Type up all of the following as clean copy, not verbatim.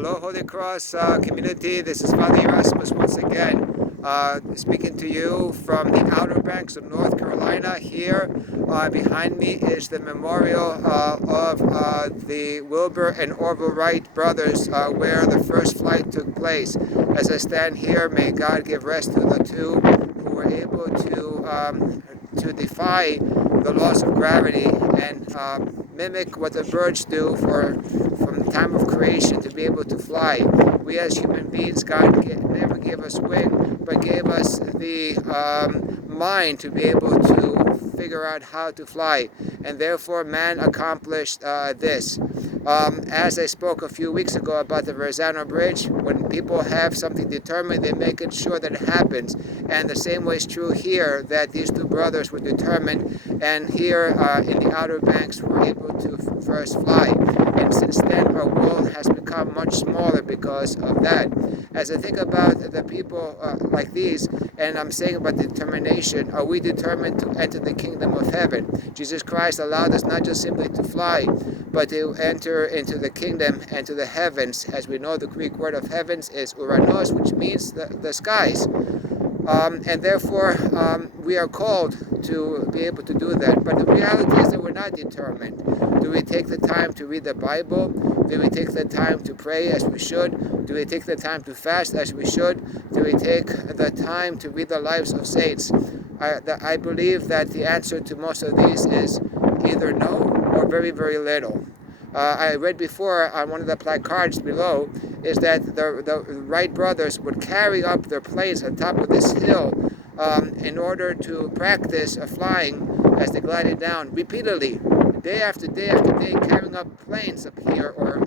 Hello, Holy Cross community. This is Father Gerasimos once again, speaking to you from the Outer Banks of North Carolina. Here behind me is the memorial of the Wilbur and Orville Wright brothers, where the first flight took place. As I stand here, may God give rest to the two who were able to defy the laws of gravity and mimic what the birds do from the time of creation to be able to fly. We as human beings, God never gave us wing, but gave us the mind to be able to figure out how to fly. And therefore man accomplished this. As I spoke a few weeks ago about the Verrazano Bridge, when people have something determined, they make it sure that it happens. And the same way is true here, that these two brothers were determined, and here in the Outer Banks were able to first fly. And since then, our world has become much smaller because of that. As I think about the people like these, and I'm saying about determination, are we determined to enter the kingdom of heaven? Jesus Christ allowed us not just simply to fly, but to enter into the kingdom and to the heavens. As we know, the Greek word of heavens is uranos, which means the skies. And therefore, we are called to be able to do that. But the reality is that we're not determined. Do we take the time to read the Bible? Do we take the time to pray as we should? Do we take the time to fast as we should? Do we take the time to read the lives of saints? I believe that the answer to most of these is either no or very, very little. I read before on one of the placards below is that the Wright brothers would carry up their planes on top of this hill in order to practice flying as they glided down repeatedly, day after day after day, carrying up planes up here or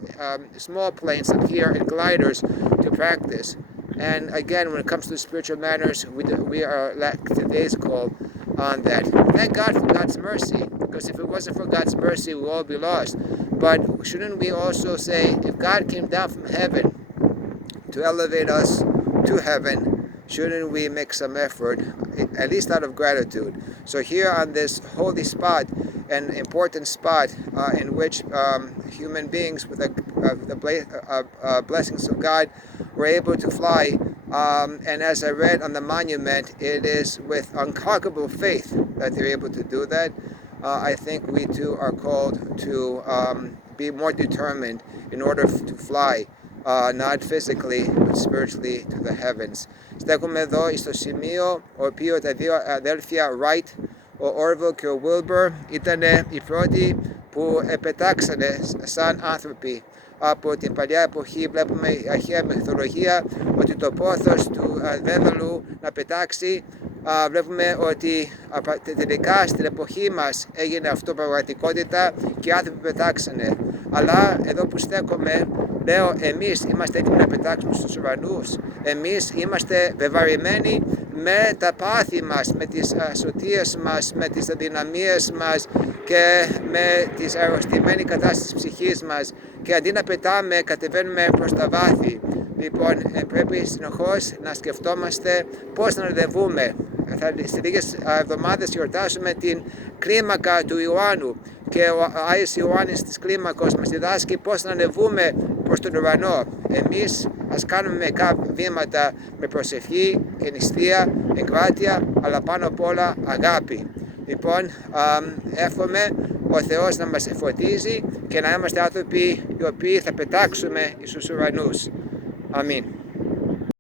small planes up here and gliders to practice. And again, when it comes to spiritual matters, we are like today's call on that. Thank God for God's mercy, because if it wasn't for God's mercy, we would all be lost. But shouldn't we also say, if God came down from heaven to elevate us to heaven, shouldn't we make some effort, at least out of gratitude? So here on this holy spot, an important spot in which human beings with the blessings of God were able to fly, and as I read on the monument, it is with unconquerable faith that they're able to do that. I think we too are called to be more determined in order to fly, not physically, but spiritually to the heavens. Στέκομαι εδώ στο σημείο, ο οποίο τα δύο αδέλφια Wright, ο Orville και ο Wilbur, ήταν οι πρώτοι που επετάξανε σαν άνθρωποι. Από την παλιά εποχή βλέπουμε η αρχαία μυθολογία ότι το πόθος του δέδαλου να πετάξει. Βλέπουμε ότι τελικά στην εποχή μας έγινε αυτό πραγματικότητα και οι άνθρωποι πετάξανε. Αλλά εδώ που στέκομαι, λέω, εμείς είμαστε έτοιμοι να πετάξουμε στους ουρανούς. Εμείς είμαστε βεβαρημένοι με τα πάθη μας, με τις ασωτίες μας, με τις αδυναμίες μας και με τη αρρωστημένη κατάσταση της ψυχής μας. Και αντί να πετάμε, κατεβαίνουμε προς τα βάθη. Λοιπόν, πρέπει συνεχώς να σκεφτόμαστε πώς να ανεβούμε. Σε λίγες εβδομάδες γιορτάσουμε την κλίμακα του Ιωάννου και ο Άγιος Ιωάννης της κλίμακος μας διδάσκει πώς να ανεβούμε προς τον ουρανό. Εμείς ας κάνουμε μερικά βήματα με προσευχή και νηστεία, εγκράτεια, αλλά πάνω απ' όλα αγάπη. Λοιπόν, εύχομαι ο Θεός να μας φωτίζει και να είμαστε άνθρωποι οι οποίοι θα πετάξουμε στους ουρανούς. Αμήν.